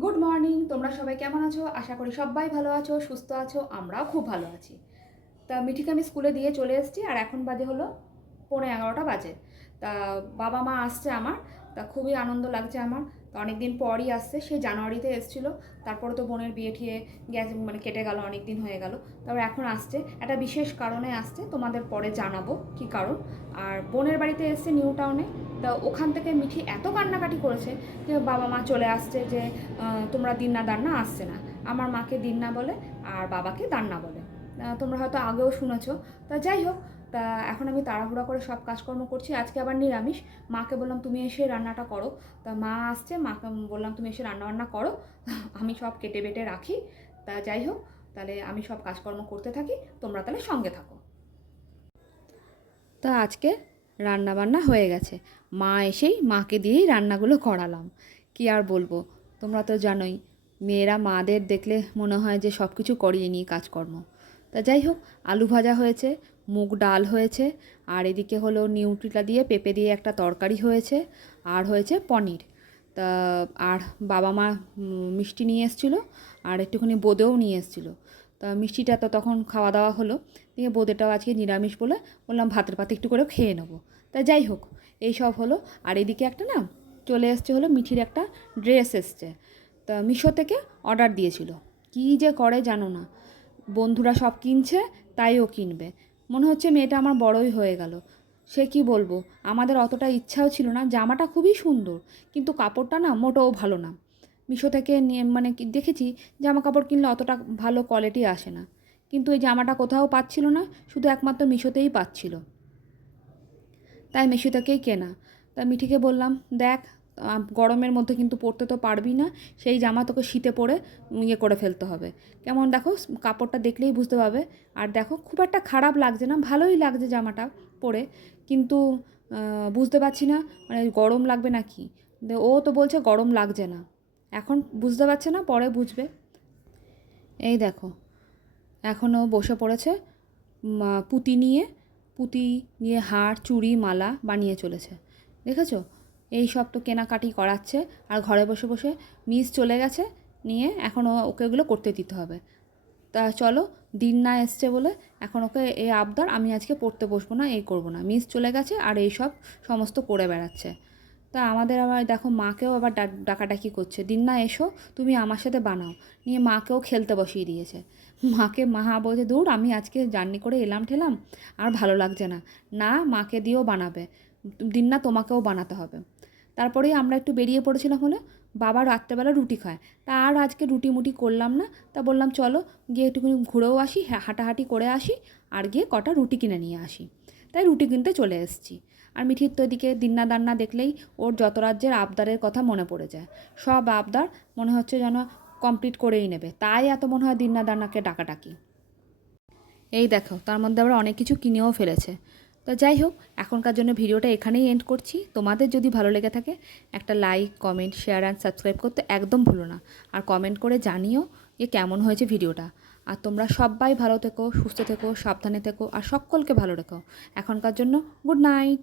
Good morning. তোমরা সবাই কেমন আছো? আশা করি সবাই ভালো আছো, সুস্থ আছো। আমরাও খুব ভালো আছি। তা মিঠিকে আমি স্কুলে দিয়ে চলে এসেছি, আর এখন বাজে হলো 11:15 বাজে। তা বাবা মা আসছে আমার। তা খুবই আনন্দ লাগছে আমার। তো অনেক দিন পরই আসছে, সেই জানুয়ারিতে এসেছিলো। তারপরে তো বোনের বিয়ে ঠিয়ে গেছে, মানে কেটে গেল, অনেক দিন হয়ে গেল। তারপর এখন আসছে, একটা বিশেষ কারণে আসছে, তোমাদের পরে জানাবো কি কারণ। আর বোনের বাড়িতে এসছে নিউ টাউনে। তা ওখান থেকে মিঠি এত কান্নাকাটি করেছে যে বাবা মা চলে আসছে, যে তোমরা দিন্না দান্না আসছে না। আমার মাকে দিন্না বলে আর বাবাকে দান্না বলে। তোমরা হয়তো আগেও শুনেছো। তা যাই হোক, তা এখন আমি তাড়াহুড়া করে সব কাজকর্ম করছি। আজকে আবার নিরামিষ। মাকে বললাম তুমি এসে রান্নাটা করো। তা মা আসছে, মাকে বললাম তুমি এসে রান্নাবান্না করো, আমি সব কেটে বেটে রাখি। তা যাই হোক, তাহলে আমি সব কাজকর্ম করতে থাকি, তোমরা তাহলে সঙ্গে থাকো। তা আজকে রান্নাবান্না হয়ে গেছে। মা এসেই মাকে দিয়েই রান্নাগুলো করালাম। কি আর বলবো, তোমরা তো জানোই, মেয়েরা মাদের দেখলে মনে হয় যে সব কিছু করিয়ে নিই কাজকর্ম। তা যাই হোক, আলু ভাজা হয়েছে, মুগ ডাল হয়েছে, আর এদিকে হলো নিউট্রিলা দিয়ে পেঁপে দিয়ে একটা তরকারি হয়েছে, আর হয়েছে পনির। তা আর বাবা মা মিষ্টি নিয়ে এসেছিলো, আর একটুখানি বোঁদেও নিয়ে এসেছিলো। তা মিষ্টিটা তো তখন খাওয়া দাওয়া হলো, দিয়ে বোঁদেটাও আজকে নিরামিষ বলে বললাম ভাতের পাতে একটু করে খেয়ে নেবো। তা যাই হোক, এই সব হলো। আর এদিকে একটা না চলে এসছে, হলো মিঠির একটা ড্রেস এসছে। তা মিশো থেকে অর্ডার দিয়েছিল। কী যে করে জানো না, বন্ধুরা সব কিনছে, তাই ও কিনবে। মনে হচ্ছে মেয়েটা আমার বড়ই হয়ে গেল। সে কি বলবো, আমাদের অতটা ইচ্ছাও ছিল না। জামাটা খুবই সুন্দর, কিন্তু কাপড়টা না মোটেও ভালো না। মিশো থেকে নিয়ে মানে দেখেছি জামা কাপড় কিনলে অতটা ভালো কোয়ালিটি আসে না, কিন্তু এই জামাটা কোথাও পাচ্ছিল না, শুধু একমাত্র মিশোতেই পাচ্ছিল। তাই মিশো থেকেই কেনা। তা মিঠিকে বললাম, দেখ, গরমের মধ্যে কিন্তু পরতে তো পারবি না, সেই জামা তোকে শীতে পরে ইয়ে করে ফেলতে হবে। কেমন দেখো, কাপড়টা দেখলেই বুঝতে পারবে। আর দেখো, খুব একটা খারাপ লাগছে না, ভালোই লাগছে জামাটা পরে। কিন্তু বুঝতে পারছি না মানে গরম লাগবে না কি। ও তো বলছে গরম লাগছে না। এখন বুঝতে পারছে না, পরে বুঝবে। এই দেখো, এখনও বসে পড়েছে পুঁতি নিয়ে। পুঁতি নিয়ে হার, চুড়ি, মালা বানিয়ে চলেছে। দেখেছো, এই সব তো কেনাকাটি করাচ্ছে। আর ঘরে বসে বসে মিস চলে গেছে নিয়ে, এখন ওকে এগুলো করতে দিতে হবে। তা চলো, দিন না এসছে বলে এখন ওকে এই আবদার, আমি আজকে পড়তে বসবো না, এই করবো না। মিস চলে গেছে আর এই সব সমস্ত করে বেড়াচ্ছে। তা আমাদের আবার দেখো, মাকেও আবার ডাকাডাকি করছে, দিন না এসো, তুমি আমার সাথে বানাও। নিয়ে মাকেও খেলতে বসিয়ে দিয়েছে। মা বলছে, দূর, আমি আজকে জার্নি করে এলাম ঠেলাম, আর ভালো লাগছে না। না, মাকে দিয়েও বানাবে, দিন না তোমাকেও বানাতে হবে। তারপরেই আমরা একটু বেরিয়ে পড়েছিলাম হলে, বাবা রাত্রেবেলা রুটি খায়। তা আর আজকে রুটি মুটি করলাম না। তা বললাম চলো গিয়ে একটুখানি ঘুরেও আসি, হাঁটাহাঁটি করে আসি, আর গিয়ে কটা রুটি কিনে নিয়ে আসি। তাই রুটি কিনতে চলে এসেছি। আর মিঠির তো এদিকে দিন্না দান্না দেখলেই ওর যত রাজ্যের আবদারের কথা মনে পড়ে যায়। সব আবদার মনে হচ্ছে যেন কমপ্লিট করেই নেবে, তাই এত মনে হয় দিন্না দান্নাকে ডাকাডাকি। এই দেখো, তার মধ্যে আবার অনেক কিছু কিনেও ফেলেছে। তো যাই হোক, এখনকার জন্য ভিডিওটা এখানেই এন্ড করছি। তোমাদের যদি ভালো লেগে থাকে, একটা like, comment, share and subscribe করতে একদম ভুলো না। আর কমেন্ট করে জানিও যে কেমন হয়েছে ভিডিওটা। আর তোমরা সবাই ভালো থেকো, সুস্থ থেকো, সাবধানে থেকো, আর সকলকে ভালো রেখো। এখনকার জন্য গুড নাইট।